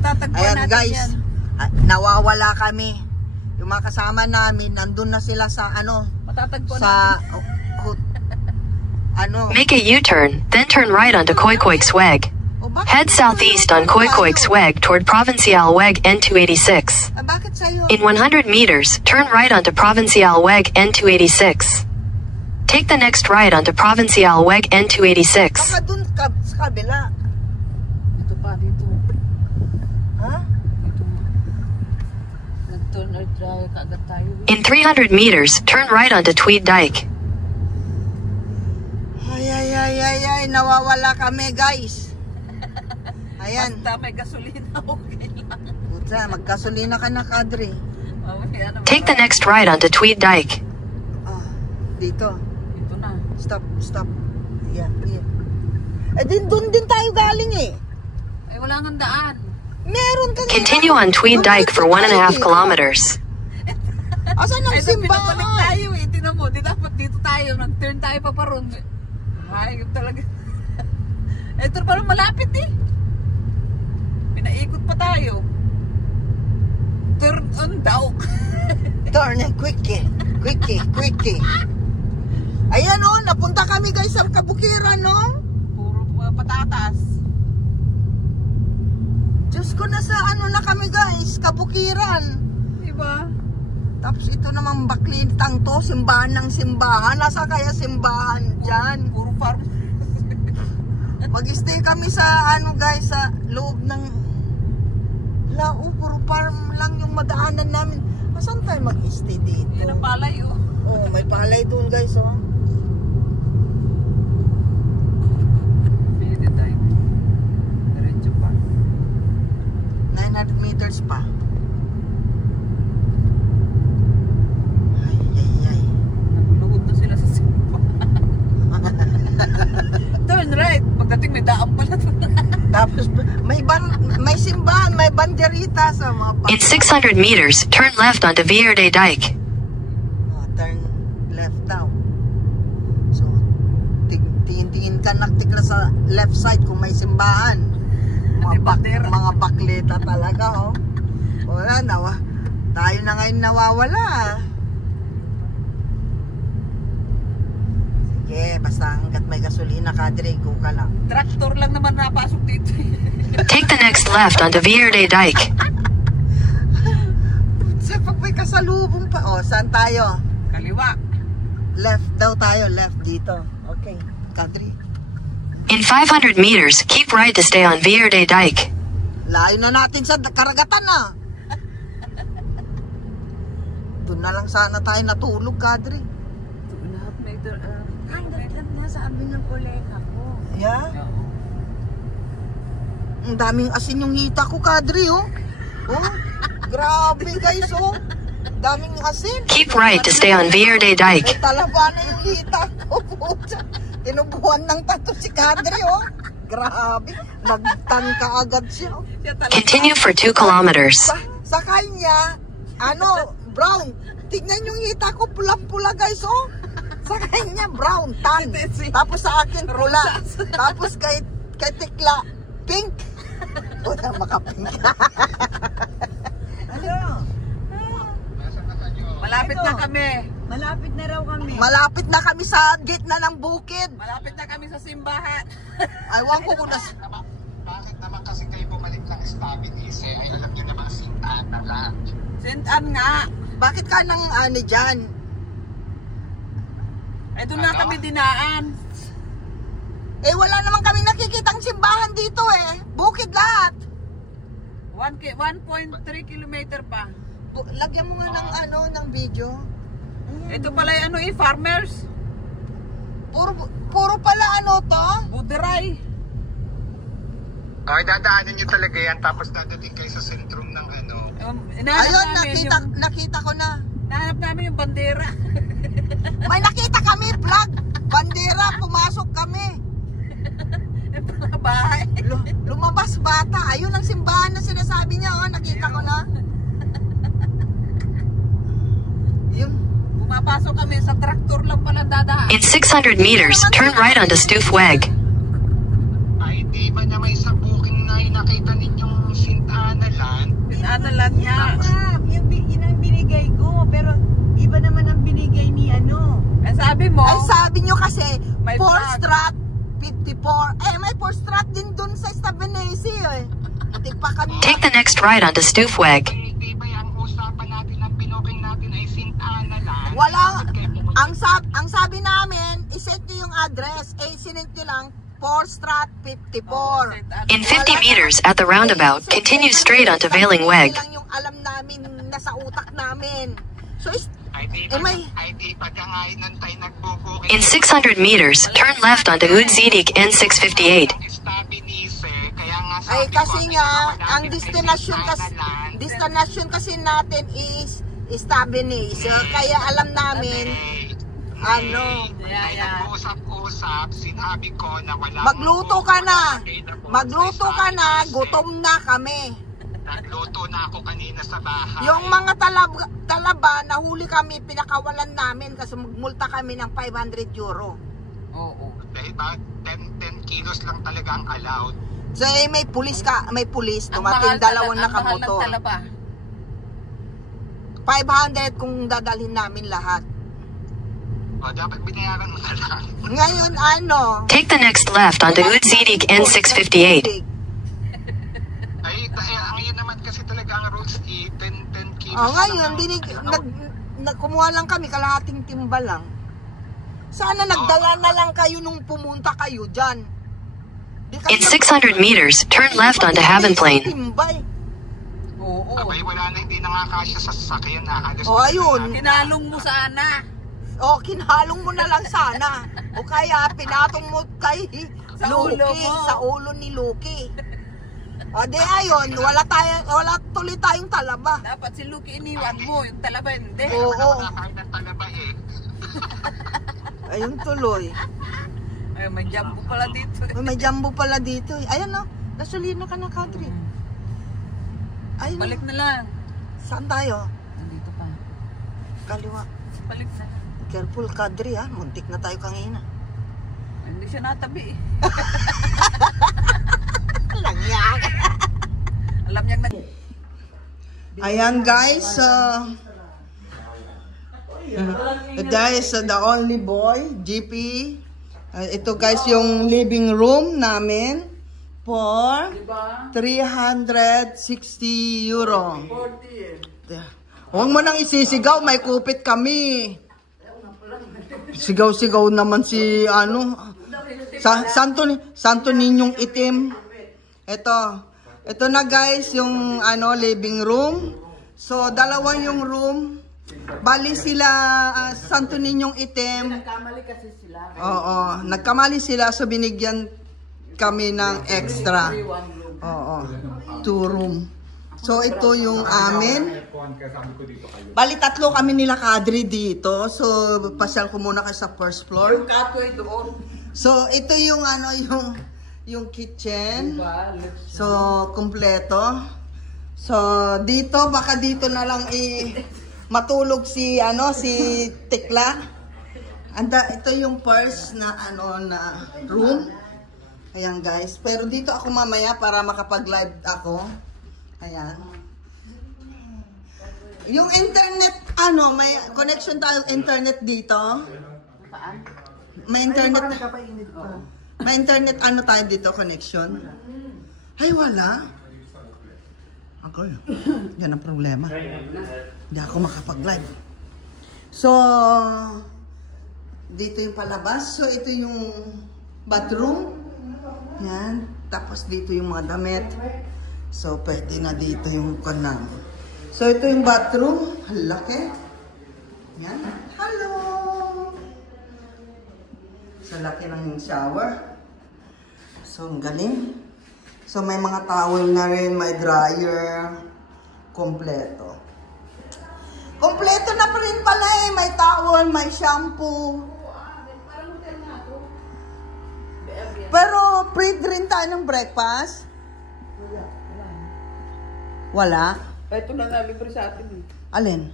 Matatagpuan Ayan natin guys, yan. Nawawala kami. Yung mga kasama namin, nandun na sila sa ano, Matatagpuan sa natin. ano. Make a U-turn, then turn right onto Khoikhoi-Sweg. Head southeast on Khoikhoi-Sweg toward Provincial Weg N286. Bakit sa'yo? In 100 meters, turn right onto Provincial Weg N286. Take the next right onto Provincial Weg N286. Baka dun sa kabila. Dito pa, dito. Ha? Dito. Nag-turn right kaagad tayo. In 300 meters, turn right onto Tweed Dyke. Ay, nawawala kami guys. Ayan. Basta may gasolina, okay lang. Puta, maggasolina ka na, Kadri. Take the next right onto Tweed Dyke. Dito. Dito na. Stop. Yan. Eh dun din tayo galing eh. Ay, wala nga daan. Meron ka. Continue on Tweed Dyke for 1.5 kilometers. Asan ang Ay, pinapalik simbahan? tayo eh. Tinan mo, di dapat dito tayo. Nag-turn tayo pa paron. Ay, talaga. Ito parang malapit eh. Pinaikot pa tayo. Turn on daw. Turn and quickie. Ayan o, napunta kami guys sa Kabukiran, no? Puro patatas. Diyos ko, nasa ano na kami guys, Kabukiran. Diba? Tapos ito naman baklintang to, simbahan ng simbahan. Nasa kaya simbahan dyan? Puro farm. Mag-stay kami sa ano guys, sa loob ng puro farm lang yung madaanan namin. Saan tayo mag-stay dito? Yan ang palay oh. Oh, may palay doon guys oh. Pwede tayo. Diretso pa. 900 meters pa. Ay. Naguluhod na sila sa simbahan. Turn right. Pagdating may daan pala doon. Tapos may simbahan, may banderita sa mga In 600 meters, turn left onto Vierde Dyke. turn left daw. So, tingin ka naktikla sa left side kung may simbahan. Mga bakleta talaga, oh. Wala na, tayo na ngayon nawawala. Sige, basta hanggat may gasolina, Kadri, go ka lang. Traktor lang naman napasok dito. Take the next left onto Vierde Dyke. Sa pag may kasalubong pa, oh, saan tayo? Kaliwa. Left daw tayo, left dito. Okay, Kadri. In 500 meters, keep right to stay on Vierde Dyke. Layo na natin sa karagatan ah. Doon na lang sana tayo natulog, Kadri. Ang ganda na sabi ng kolega ko. Yeah? Ang daming asin yung hita ko, Kadri, oh. Oh, grabe guys, oh. Daming asin. Keep right to stay on Vierde Dyke. Talaba na yung hita ko, puta. Tinubuhan ng tato si Kadri, oh. Grabe. Nagtan ka agad siya. Oh. Continue for 2 kilometers. Sa kanya, ano, brown. Tignan yung hita ko, pulang-pula guys, oh. Sa kanya, brown, tan. Tapos sa akin, pula. Tapos kay Tikla, pink. O na makapink. Ano? Malapit na kami. Malapit na raw kami. Malapit na kami sa gate na ng bukid. Malapit na kami sa simbahan. Aywan ko kung Bakit naman kasi kayo bumalik ng Stabilis eh? Ay alam nyo naman Sintaan na lang. Sintaan nga. Bakit ka nang ano dyan? Ay doon na kami dinaan. Eh wala naman kaming nakikitang simbahan dito eh. Bukid lahat. 1.3 kilometer pa. Lagyan mo nga ng ano, ng video. Ito pala yung ano farmers. Puro pala ano to? Buderay. Okay, dadaanan nyo talaga yan tapos dadating kayo sa sentrum ng ano. Ayun, nakita ko na. Nahanap namin yung bandera. May nakita kami, flag. Bandera, pumasok kami. Yung mga bahay. Lumabas bata. Ayun ang simbahan na sinasabi niya, oh. Nakita ko na. Yun. Pumapasok kami sa traktor lang pala dadaan. In 600 meters, turn right onto Stoofweg. Ay, di ba na may sa booking na nakita ninyong Sintaan Analan niya. Yun ang binigay ko, pero iba naman ang binigay ni ano. Ang sabi mo, Ay, sabi nyo kasi, May 4 flag. strat, 54. Eh, may 4 strat din dun sa Stabanese eh. Buti pa kami. Take the next right onto Stoofweg. Di ba ang usapan natin, ang binoking natin ay St. Ana lang? Wala, ang sabi namin, iset nyo yung address, eh, sinent nyo lang, 4 strat, 54. In 50 meters at the roundabout, continue straight onto Veiling Weg. Lang yung alam namin, nasa utak namin. So, Ay di pa ka nga inantay nagbubuking. In 600 meters, turn left onto Udzidik N658. Stabanese, kaya nga ay, sabi kasi ko, nga, malapit ang kay destination kasi natin is Stabanese. Kaya alam namin, ano, Ay, nag-uusap-usap, sinabi ko na wala. magluto ka na. Magluto ka na, gutom na kami. Nagluto na ako kanina sa bahay. Yung mga talaba, nahuli kami, pinakawalan namin kasi magmulta kami ng 500 euro. Oo. Dahil ba, 10 kilos lang talaga ang allowed. So, eh, may pulis, Ang dumating dalawang ang mahal ng nakamotor. talaba. 500 kung dadalhin namin lahat. O, dapat binayaran mo na lang. Ngayon, ano? Take the next left onto Udzidik N658. Ngayon naman kasi talaga ang rules 10 kilos. Oh, ngayon, lang. kumuha lang kami, kalahating timba lang. Sana nagdala na lang kayo nung pumunta kayo dyan. In 600 meters, turn left onto Havenplain. Timbay. Oo. Abay, wala na, hindi nakakasya sa sasakyan na halos. Oh, ayun. Kinalong mo sana. O, kinhalong mo na lang sana. O kaya, pinatong mo kay Sa ulo Luki, mo. sa ulo ni Luki. O, di ayun, wala tuloy tayong talaba. Dapat si Lucky iniwan mo, yung talaba hindi. Oo. Nakakain ng talaba eh. Ayun tuloy. Ay, may jumbo pala dito. Uy, may jumbo pala dito. Ayan o, gasolina ka na, Kadri. Ayun. Balik na lang. Saan tayo? Nandito pa. Kaliwa. Balik na. Careful, Kadri ha. Muntik na tayo kanina. Hindi siya natabi eh. Langyak. Alam niya na. Ayan guys, that is the only boy, GP. Ito guys yung living room namin for 360 euro. 40. Huwag mo nang isisigaw, may kupit kami. Sigaw-sigaw naman si ano. Santo Ninyong itim. Ito na guys yung ano living room. So dalawa yung room. Bali sila Santo Ninyong itim. Nagkamali kasi sila. Oo, nagkamali sila so binigyan kami ng extra. Oo, 2 room. So ito yung amin. Bali 3 kami nila Kadri dito. So pasyal ko muna kayo sa first floor. Yung katway doon. So ito yung ano yung kitchen. So kumpleto. So dito baka dito na lang matulog si Tekla. Ito yung first na na room. Ayan guys, pero dito ako mamaya para makapag-live ako. Ayan. Yung internet may connection tayo internet dito. May internet. May internet tayo dito connection. Ay wala. Ako yan ang problema. Hindi ako makapag-live. So, dito yung palabas. So, ito yung bathroom. Yan. Tapos dito yung mga damit. So, pwede na dito yung kanam. So, ito yung bathroom. Laki. Yan. Hello! So, laki ng shower. So, ang galing. So, may mga towel na rin, may dryer, kompleto. Kompleto na pa rin pala may towel, may shampoo. Pero, free rin tayo ng breakfast? Wala? Ito na nga libre sa atin eh. Alin?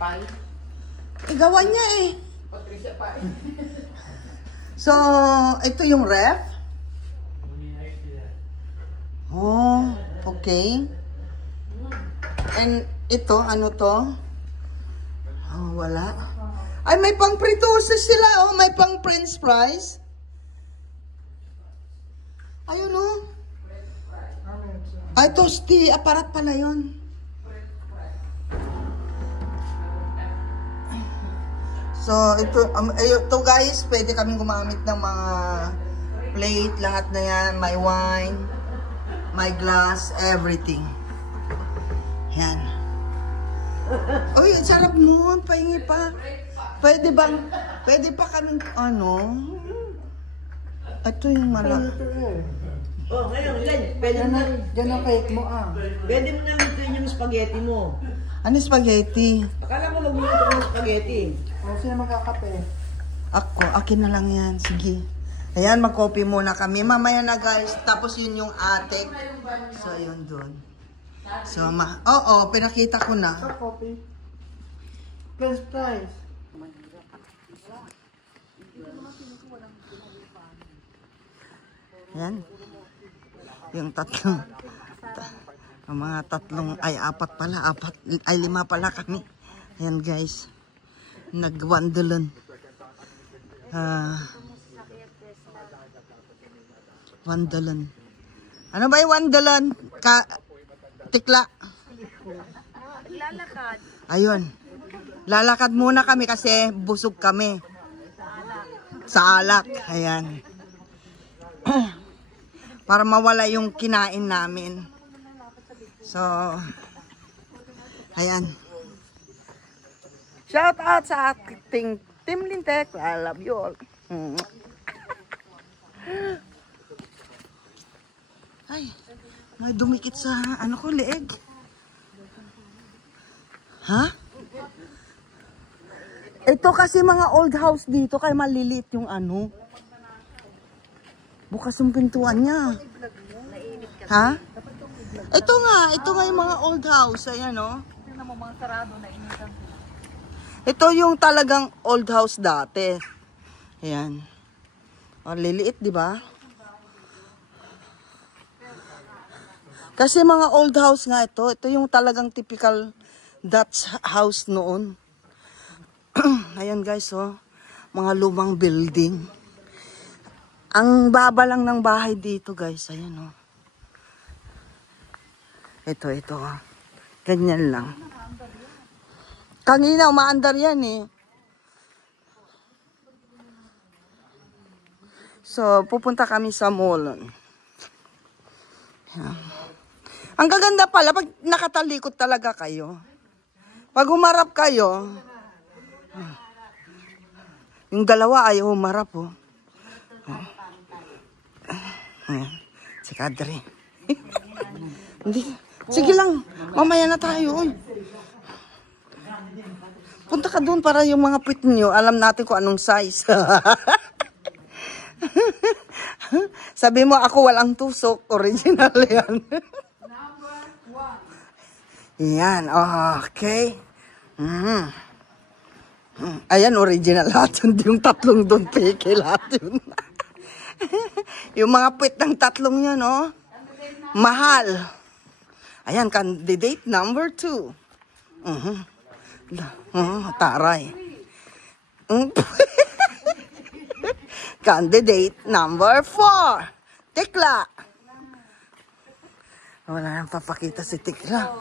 Pie. Igawan niya eh. Patricia Pie. So, ito yung ref. Oh, okay. And ito, ano to? Oh, wala. Ay, may pang pritosis sila. Oh, may pang french fries. Ayun, oh. Ay, toasty. Aparat pala yun. So, ito guys, pwede kaming gumamit ng mga plate, lahat na yan. May wine, may glass, everything. Yan. Uy, sarap nun. Pahingi pa. Pwede pa kaming, ano? Ito yung Oh, ngayon, pwede mo na. Yan ang cake mo, ah. Pwede mo na lutuin yung spaghetti mo. Ano spaghetti? Akala mo magluluto ka ng spaghetti. O, sino magkakape? Ako, akin na lang yan. Sige. Ayan, mag-coffee muna kami. Mamaya na guys. Tapos yun yung atik. So, yun dun. So, oo, pinakita ko na. Sa coffee. French fries. Yan. Yung tatlong. Ang mga tatlong, ay apat pala. Ay 5 pala kami. Yan guys. Nag-wonderland. Wonderland. Ano ba yung Wonderland? Tikla. Lalakad. Ayun. Lalakad muna kami kasi busog kami. Sa alak. Ayan. Para mawala yung kinain namin. So, ayan. Shout out sa ating Team Lintek. I love you all. Ay, may dumikit sa ano ko, leeg. Ha? Ito kasi mga old house dito kaya maliliit yung ano. Bukas yung pintuan niya. Ha? Ito nga yung mga old house. Ayan, oh. Tingnan mo mga sarado na initan. Ito yung talagang old house dati. Ayan. O, liliit, di ba? Kasi mga old house nga ito. Ito yung talagang typical Dutch house noon. Ayan guys, oh. Mga lumang building. Ang baba lang ng bahay dito, guys. Ayan, oh. Ito, oh. Ganyan lang. Kanina, umaandar yan, eh. So, pupunta kami sa mall. Ayan. Ang gaganda pala, pag nakatalikod talaga kayo. Pag humarap kayo, yung dalawa ayaw humarap, oh. Ayan, si Kadri. Hindi. Sige lang, mamaya na tayo. Oy. Punta ka doon para yung mga pit nyo, alam natin kung anong size. Sabi mo, ako walang tusok. Original yan. Yan, okay. Ayan, original lahat yun. Yung tatlong doon, peke lahat yun. Yung mga pit ng tatlong yun, oh. Mahal. Ayan, candidate number 2. Taray. Candidate number 4. Tikla. Wala nang papakita si Tikla.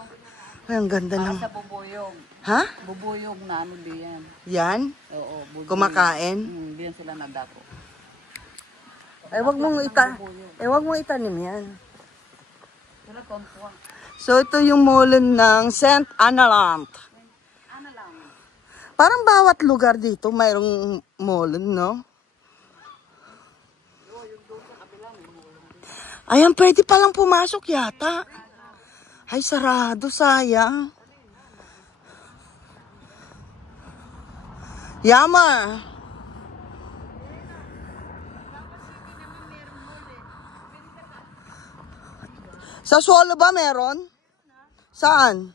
Ay, ang ganda ng... Sa bubuyog. Ha? Bubuyog na ano diyan. Yan? Oo, bubuyog. Kumakain? Diyan sila nadako. Ay, wag mong itanim yan. Sila kontuwa. So, ito yung molen ng St. Annaland. Parang bawat lugar dito mayroong molen, no? Ayan, pwede palang pumasok yata. Ay, sarado, sayang. Yama. Sa Swallow ba meron? Saan?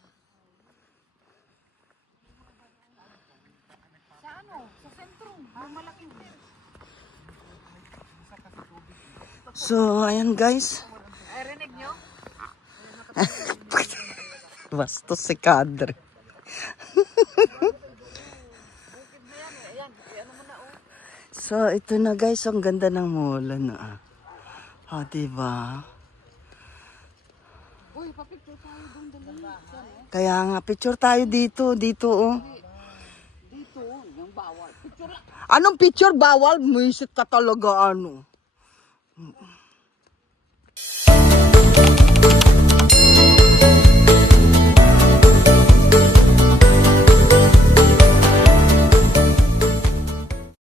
Sa ano? Sa sentro. Malaking. So, ayan guys. Ay, rinig nyo? Bastos si Kadre. So, ito na guys. Ang ganda ng mula na. O, diba? Uy, papicture tayo doon. Kaya nga, picture tayo dito. Dito, oh. Dito, yung bawal. Picture lang. Anong picture? Bawal? Muisit ka talaga, ano.